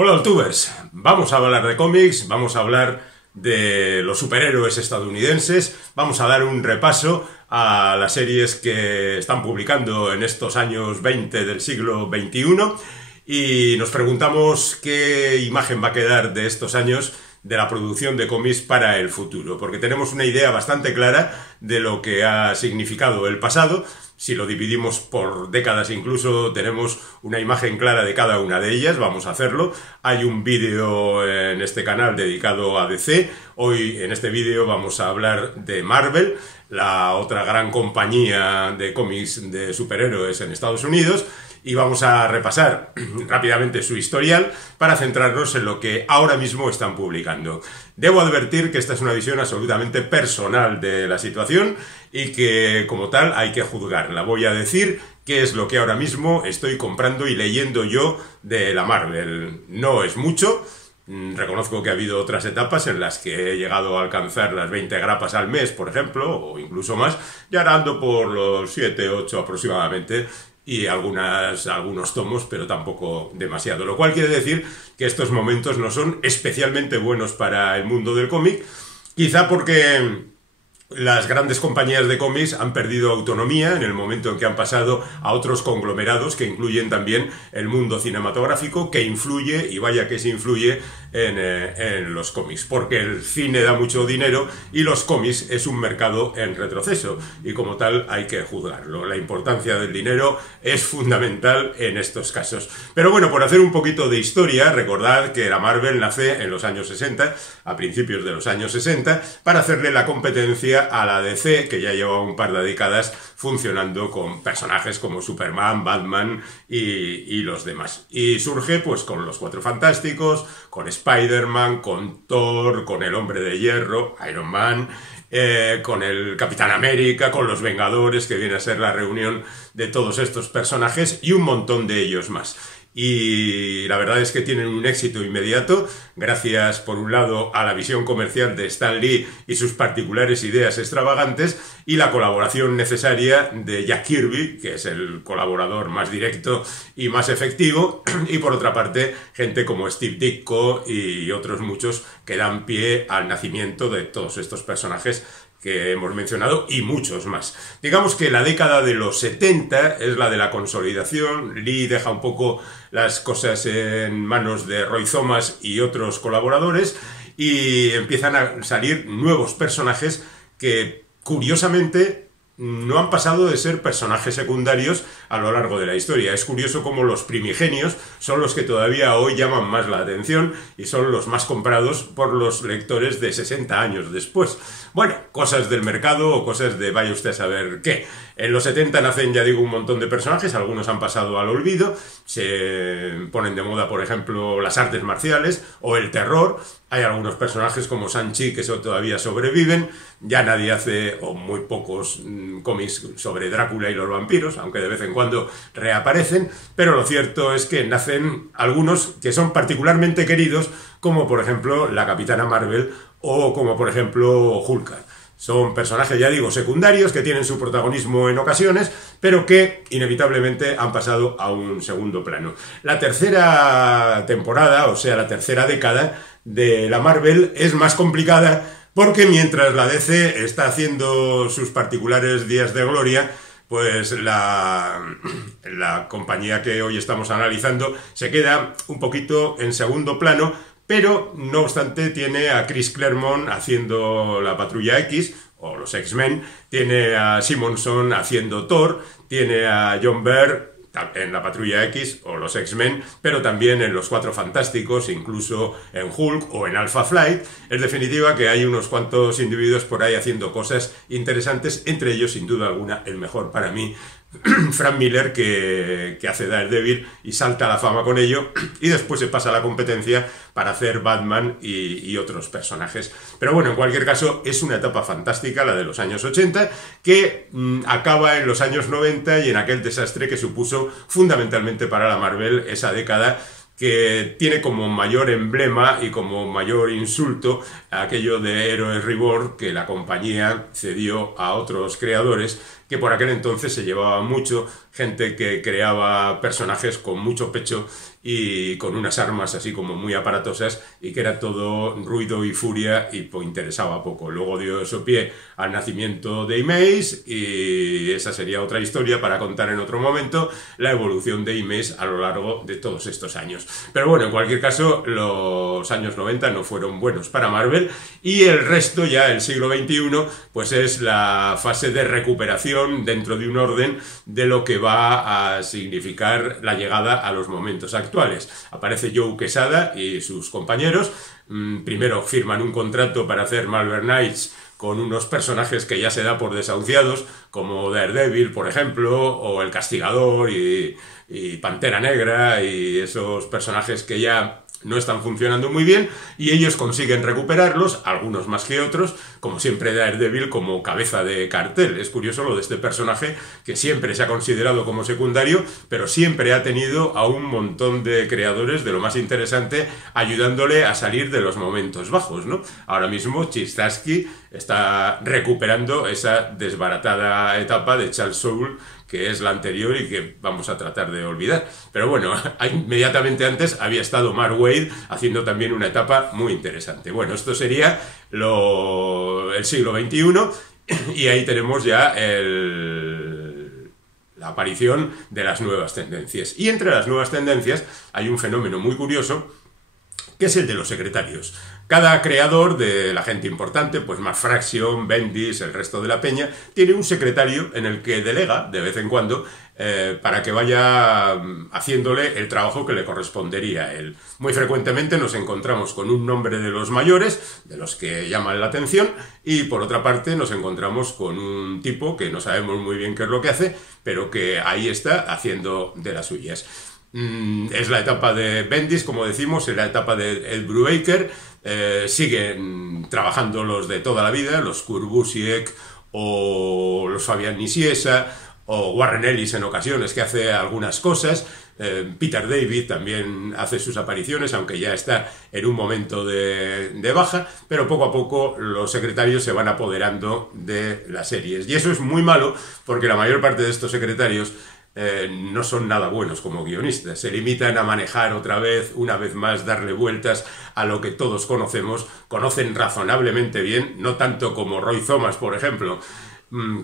Hola, Altubers. Vamos a hablar de cómics, vamos a hablar de los superhéroes estadounidenses, vamos a dar un repaso a las series que están publicando en estos años 20 del siglo XXI y nos preguntamos qué imagen va a quedar de estos años de la producción de cómics para el futuro, porque tenemos una idea bastante clara de lo que ha significado el pasado. Si lo dividimos por décadas incluso, tenemos una imagen clara de cada una de ellas, vamos a hacerlo. Hay un vídeo en este canal dedicado a DC. Hoy en este vídeo vamos a hablar de Marvel, la otra gran compañía de cómics de superhéroes en Estados Unidos, y vamos a repasar rápidamente su historial para centrarnos en lo que ahora mismo están publicando. Debo advertir que esta es una visión absolutamente personal de la situación y que, como tal, hay que juzgarla. Voy a decir qué es lo que ahora mismo estoy comprando y leyendo yo de la Marvel. No es mucho. Reconozco que ha habido otras etapas en las que he llegado a alcanzar las 20 grapas al mes, por ejemplo, o incluso más, ya ando por los 7, 8 aproximadamente, y algunos tomos, pero tampoco demasiado. Lo cual quiere decir que estos momentos no son especialmente buenos para el mundo del cómic, quizá porque las grandes compañías de cómics han perdido autonomía en el momento en que han pasado a otros conglomerados que incluyen también el mundo cinematográfico, que influye, y vaya que se influye, en los cómics, porque el cine da mucho dinero y los cómics es un mercado en retroceso, y como tal hay que juzgarlo. La importancia del dinero es fundamental en estos casos. Pero bueno, por hacer un poquito de historia, recordad que la Marvel nace en los años 60, a principios de los años 60, para hacerle la competencia a la DC, que ya lleva un par de décadas funcionando con personajes como Superman, Batman y los demás. Y surge pues con los Cuatro Fantásticos, con Spider-Man, con Thor, con el Hombre de Hierro, Iron Man, con el Capitán América, con los Vengadores, que viene a ser la reunión de todos estos personajes y un montón de ellos más. Y la verdad es que tienen un éxito inmediato, gracias por un lado a la visión comercial de Stan Lee y sus particulares ideas extravagantes, y la colaboración necesaria de Jack Kirby, que es el colaborador más directo y más efectivo, y por otra parte gente como Steve Ditko y otros muchos que dan pie al nacimiento de todos estos personajes que hemos mencionado y muchos más. Digamos que la década de los 70 es la de la consolidación. Lee deja un poco las cosas en manos de Roy Thomas y otros colaboradores y empiezan a salir nuevos personajes que, curiosamente, no han pasado de ser personajes secundarios a lo largo de la historia. Es curioso cómo los primigenios son los que todavía hoy llaman más la atención y son los más comprados por los lectores de 60 años después. Bueno, cosas del mercado o cosas de vaya usted a saber qué. En los 70 nacen, ya digo, un montón de personajes, algunos han pasado al olvido, se ponen de moda, por ejemplo, las artes marciales o el terror. Hay algunos personajes como Shang-Chi que todavía sobreviven, ya nadie hace, o muy pocos, cómics sobre Drácula y los vampiros, aunque de vez en cuando reaparecen, pero lo cierto es que nacen algunos que son particularmente queridos, como por ejemplo la Capitana Marvel o como por ejemplo Hulk. Son personajes, ya digo, secundarios que tienen su protagonismo en ocasiones, pero que inevitablemente han pasado a un segundo plano. La tercera temporada, o sea, la tercera década de la Marvel es más complicada porque mientras la DC está haciendo sus particulares días de gloria, pues la compañía que hoy estamos analizando se queda un poquito en segundo plano, pero no obstante tiene a Chris Claremont haciendo la Patrulla X o los X-Men, tiene a Simonson haciendo Thor, tiene a John Byrne en la Patrulla X o los X-Men, pero también en los Cuatro Fantásticos, incluso en Hulk o en Alpha Flight. En definitiva, que hay unos cuantos individuos por ahí haciendo cosas interesantes, entre ellos, sin duda alguna, el mejor para mí, Frank Miller, que hace Daredevil y salta a la fama con ello, y después se pasa a la competencia para hacer Batman y otros personajes. Pero bueno, en cualquier caso, es una etapa fantástica, la de los años 80, que acaba en los años 90 y en aquel desastre que supuso fundamentalmente para la Marvel esa década, que tiene como mayor emblema y como mayor insulto aquello de Heroes Reborn, que la compañía cedió a otros creadores que por aquel entonces se llevaba mucho, gente que creaba personajes con mucho pecho y con unas armas así como muy aparatosas, y que era todo ruido y furia y pues interesaba poco. Luego dio eso pie al nacimiento de Image, y esa sería otra historia para contar en otro momento, la evolución de Image a lo largo de todos estos años. Pero bueno, en cualquier caso, los años 90 no fueron buenos para Marvel, y el resto, ya el siglo XXI, pues es la fase de recuperación dentro de un orden de lo que va a significar la llegada a los momentos actuales. Aparece Joe Quesada y sus compañeros. Primero firman un contrato para hacer Marvel Knights con unos personajes que ya se da por desahuciados, como Daredevil, por ejemplo, o El Castigador y Pantera Negra, y esos personajes que ya no están funcionando muy bien, y ellos consiguen recuperarlos, algunos más que otros, como siempre Daredevil como cabeza de cartel. Es curioso lo de este personaje, que siempre se ha considerado como secundario, pero siempre ha tenido a un montón de creadores de lo más interesante ayudándole a salir de los momentos bajos, ¿no? Ahora mismo Chip Zdarsky está recuperando esa desbaratada etapa de Charles Soule, que es la anterior y que vamos a tratar de olvidar. Pero bueno, inmediatamente antes había estado Mark Waid haciendo también una etapa muy interesante. Bueno, esto sería el siglo XXI, y ahí tenemos ya la aparición de las nuevas tendencias. Y entre las nuevas tendencias hay un fenómeno muy curioso, que es el de los secretarios. Cada creador de la gente importante, pues Matt Fraction, Bendis, el resto de la peña, tiene un secretario en el que delega de vez en cuando para que vaya haciéndole el trabajo que le correspondería a él. Muy frecuentemente nos encontramos con un nombre de los mayores, de los que llaman la atención, y por otra parte nos encontramos con un tipo que no sabemos muy bien qué es lo que hace, pero que ahí está haciendo de las suyas. Es la etapa de Bendis, como decimos, es la etapa de Ed Brubaker. Siguen trabajando los de toda la vida, los Kurt Busiek o los Fabian Nicieza o Warren Ellis en ocasiones, que hace algunas cosas. Peter David también hace sus apariciones, aunque ya está en un momento de baja, pero poco a poco los secretarios se van apoderando de las series. Y eso es muy malo, porque la mayor parte de estos secretarios no son nada buenos como guionistas. Se limitan a manejar una vez más, darle vueltas a lo que todos conocen razonablemente bien, no tanto como Roy Thomas, por ejemplo,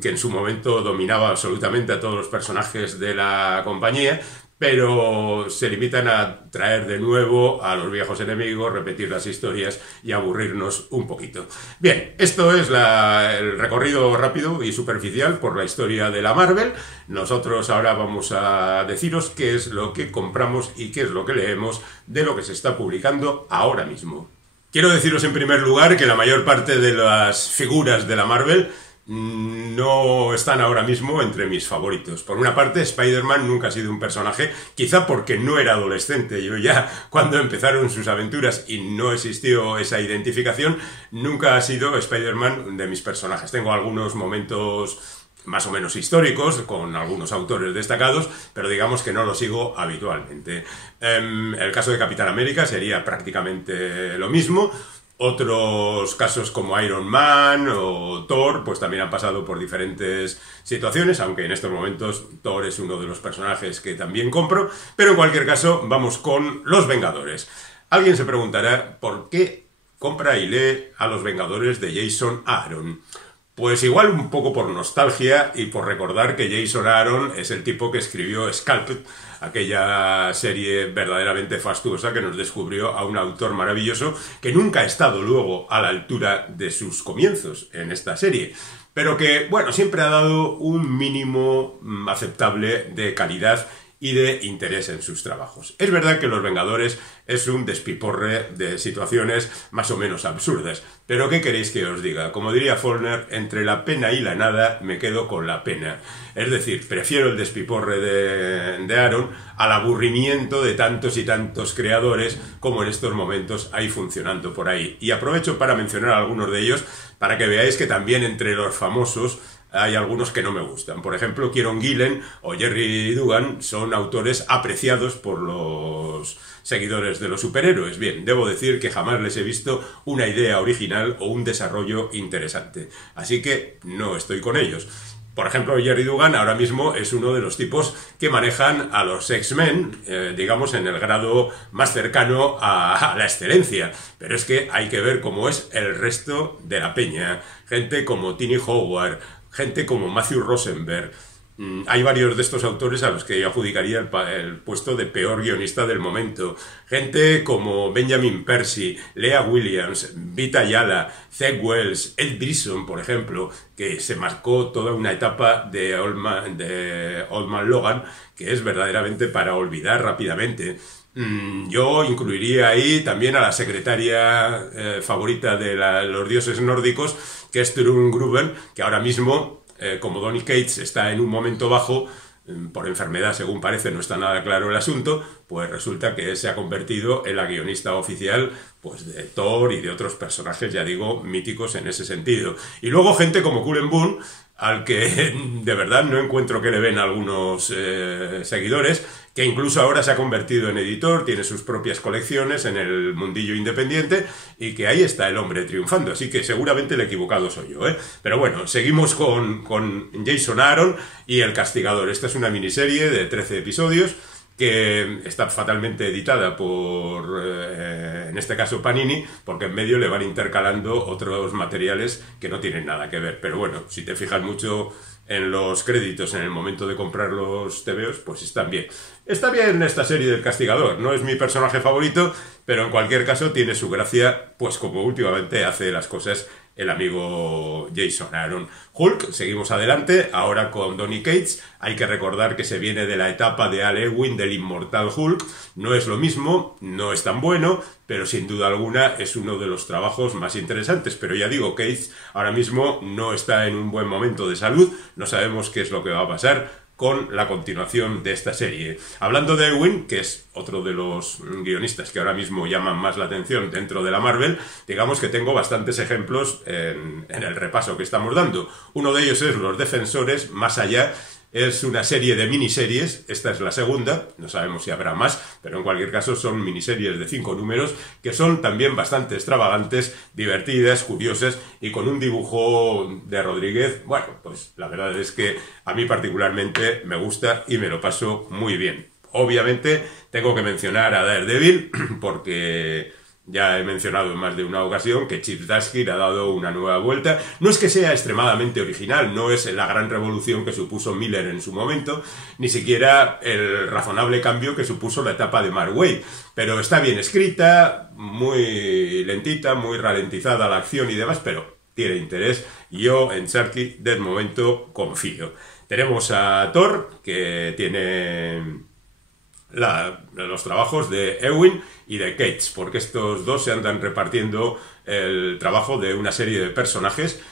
que en su momento dominaba absolutamente a todos los personajes de la compañía, pero se limitan a traer de nuevo a los viejos enemigos, repetir las historias y aburrirnos un poquito. Bien, esto es el recorrido rápido y superficial por la historia de la Marvel. Nosotros ahora vamos a deciros qué es lo que compramos y qué es lo que leemos de lo que se está publicando ahora mismo. Quiero deciros en primer lugar que la mayor parte de las figuras de la Marvel no están ahora mismo entre mis favoritos. Por una parte, Spider-Man nunca ha sido un personaje, quizá porque no era adolescente. Yo ya, cuando empezaron sus aventuras y no existió esa identificación, nunca ha sido Spider-Man de mis personajes. Tengo algunos momentos más o menos históricos, con algunos autores destacados, pero digamos que no lo sigo habitualmente. El caso de Capitán América sería prácticamente lo mismo. Otros casos como Iron Man o Thor, pues también han pasado por diferentes situaciones, aunque en estos momentos Thor es uno de los personajes que también compro, pero en cualquier caso vamos con Los Vengadores. Alguien se preguntará por qué compra y lee a Los Vengadores de Jason Aaron. Pues igual un poco por nostalgia y por recordar que Jason Aaron es el tipo que escribió Scalped, aquella serie verdaderamente fastuosa que nos descubrió a un autor maravilloso que nunca ha estado luego a la altura de sus comienzos en esta serie, pero que, bueno, siempre ha dado un mínimo aceptable de calidad y de interés en sus trabajos. Es verdad que Los Vengadores es un despiporre de situaciones más o menos absurdas, pero ¿qué queréis que os diga? Como diría Faulkner, entre la pena y la nada me quedo con la pena. Es decir, prefiero el despiporre de Aaron al aburrimiento de tantos y tantos creadores como en estos momentos hay funcionando por ahí. Y aprovecho para mencionar a algunos de ellos para que veáis que también entre los famosos hay algunos que no me gustan. Por ejemplo, Kieron Gillen o Jerry Dugan son autores apreciados por los seguidores de los superhéroes. Bien, debo decir que jamás les he visto una idea original o un desarrollo interesante. Así que no estoy con ellos. Por ejemplo, Jerry Dugan ahora mismo es uno de los tipos que manejan a los X-Men, digamos, en el grado más cercano a la excelencia. Pero es que hay que ver cómo es el resto de la peña. Gente como Tini Howard, gente como Matthew Rosenberg. Hay varios de estos autores a los que yo adjudicaría el puesto de peor guionista del momento. Gente como Benjamin Percy, Leah Williams, Vita Ayala, Zach Wells, Ed Brisson, por ejemplo, que se marcó toda una etapa de Old Man Logan, que es verdaderamente para olvidar rápidamente. Yo incluiría ahí también a la secretaria favorita de los dioses nórdicos, que es Turun Gruben, que ahora mismo, como Donny Cates está en un momento bajo, por enfermedad según parece, no está nada claro el asunto, pues resulta que se ha convertido en la guionista oficial pues de Thor y de otros personajes, ya digo, míticos en ese sentido. Y luego gente como Cullen Bunn, al que de verdad no encuentro que le ven algunos seguidores, que incluso ahora se ha convertido en editor, tiene sus propias colecciones en el mundillo independiente y que ahí está el hombre triunfando, así que seguramente el equivocado soy yo, ¿eh? Pero bueno, seguimos con Jason Aaron y El Castigador. Esta es una miniserie de 13 episodios que está fatalmente editada por, en este caso, Panini, porque en medio le van intercalando otros materiales que no tienen nada que ver. Pero bueno, si te fijas mucho en los créditos en el momento de comprar los TVOs, pues están bien. Está bien esta serie del Castigador, no es mi personaje favorito, pero en cualquier caso tiene su gracia, pues como últimamente hace las cosas el amigo Jason Aaron. Hulk, seguimos adelante, ahora con Donny Cates. Hay que recordar que se viene de la etapa de Al Ewing, del inmortal Hulk. No es lo mismo, no es tan bueno, pero sin duda alguna es uno de los trabajos más interesantes. Pero ya digo, Cates ahora mismo no está en un buen momento de salud, no sabemos qué es lo que va a pasar con la continuación de esta serie. Hablando de Ewing, que es otro de los guionistas que ahora mismo llaman más la atención dentro de la Marvel, digamos que tengo bastantes ejemplos en el repaso que estamos dando. Uno de ellos es Los Defensores, Más Allá. Es una serie de miniseries, esta es la segunda, no sabemos si habrá más, pero en cualquier caso son miniseries de 5 números que son también bastante extravagantes, divertidas, curiosas y con un dibujo de Rodríguez, bueno, pues la verdad es que a mí particularmente me gusta y me lo paso muy bien. Obviamente tengo que mencionar a Daredevil porque ya he mencionado en más de una ocasión que Chip Zdarsky ha dado una nueva vuelta. No es que sea extremadamente original, no es la gran revolución que supuso Miller en su momento, ni siquiera el razonable cambio que supuso la etapa de Mark Waid, pero está bien escrita, muy lentita, muy ralentizada la acción y demás, pero tiene interés. Yo en Zdarsky de momento confío. Tenemos a Thor, que tiene los trabajos de Ewing y de Cates, porque estos dos se andan repartiendo el trabajo de una serie de personajes.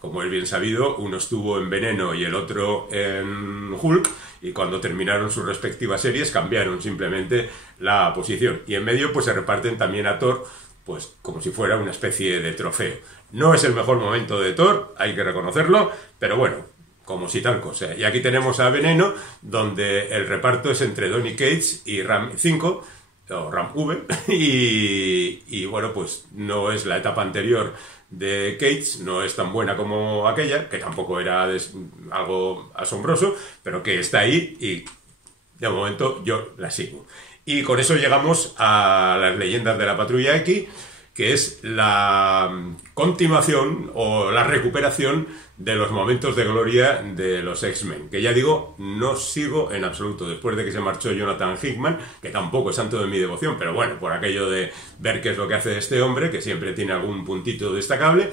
Como es bien sabido, uno estuvo en Veneno y el otro en Hulk, y cuando terminaron sus respectivas series cambiaron simplemente la posición, y en medio pues se reparten también a Thor, pues como si fuera una especie de trofeo. No es el mejor momento de Thor, hay que reconocerlo, pero bueno, como si tal cosa. Y aquí tenemos a Veneno, donde el reparto es entre Donny Cates y Ram 5, o Ram V, y bueno, pues no es la etapa anterior de Cates, no es tan buena como aquella, que tampoco era algo asombroso, pero que está ahí y de momento yo la sigo. Y con eso llegamos a las leyendas de la Patrulla X, que es la continuación o la recuperación de los momentos de gloria de los X-Men, que ya digo, no sigo en absoluto, después de que se marchó Jonathan Hickman, que tampoco es santo de mi devoción, pero bueno, por aquello de ver qué es lo que hace este hombre, que siempre tiene algún puntito destacable,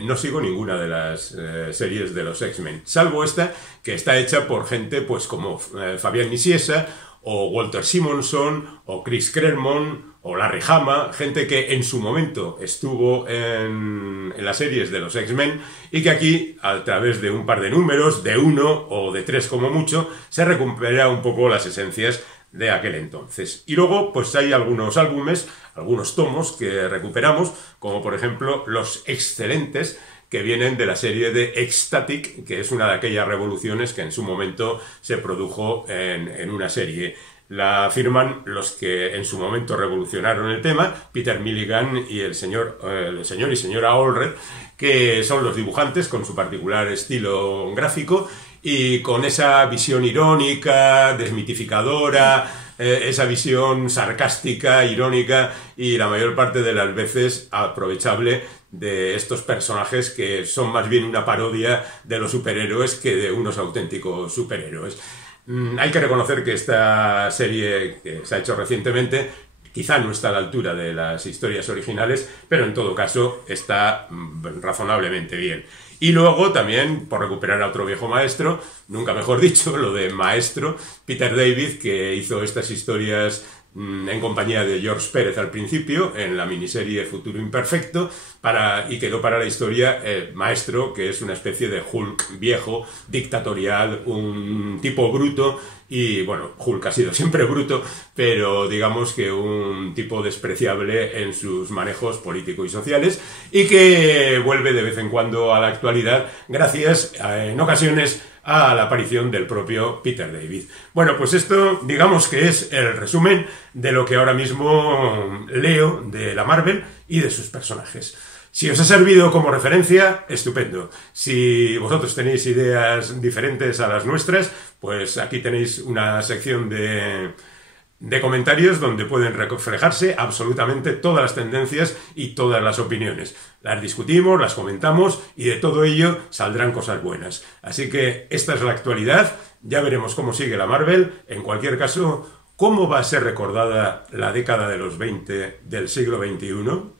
no sigo ninguna de las series de los X-Men, salvo esta, que está hecha por gente pues como Fabián Nicieza, o Walter Simonson, o Chris Claremont, o Larry Hama, gente que en su momento estuvo en las series de los X-Men y que aquí, a través de un par de números, de 1 o de 3 como mucho, se recupera un poco las esencias de aquel entonces. Y luego, pues hay algunos álbumes, algunos tomos que recuperamos, como por ejemplo Los Excelentes, que vienen de la serie de Ecstatic, que es una de aquellas revoluciones que en su momento se produjo en una serie. La firman los que en su momento revolucionaron el tema, Peter Milligan y el señor y señora Allred, que son los dibujantes con su particular estilo gráfico y con esa visión irónica, desmitificadora, esa visión sarcástica, irónica y la mayor parte de las veces aprovechable de estos personajes que son más bien una parodia de los superhéroes que de unos auténticos superhéroes. Hay que reconocer que esta serie que se ha hecho recientemente quizá no está a la altura de las historias originales, pero en todo caso está razonablemente bien. Y luego también, por recuperar a otro viejo maestro, nunca mejor dicho, lo de maestro, Peter David, que hizo estas historias en compañía de George Pérez al principio, en la miniserie Futuro Imperfecto, y quedó para la historia Maestro, que es una especie de Hulk viejo, dictatorial, un tipo bruto, y bueno, Hulk ha sido siempre bruto, pero digamos que un tipo despreciable en sus manejos políticos y sociales, y que vuelve de vez en cuando a la actualidad, gracias en ocasiones a la aparición del propio Peter David. Bueno, pues esto digamos que es el resumen de lo que ahora mismo leo de la Marvel y de sus personajes. Si os ha servido como referencia, estupendo. Si vosotros tenéis ideas diferentes a las nuestras, pues aquí tenéis una sección de comentarios donde pueden reflejarse absolutamente todas las tendencias y todas las opiniones. Las discutimos, las comentamos y de todo ello saldrán cosas buenas. Así que esta es la actualidad, ya veremos cómo sigue la Marvel. En cualquier caso, ¿cómo va a ser recordada la década de los 20 del siglo XXI?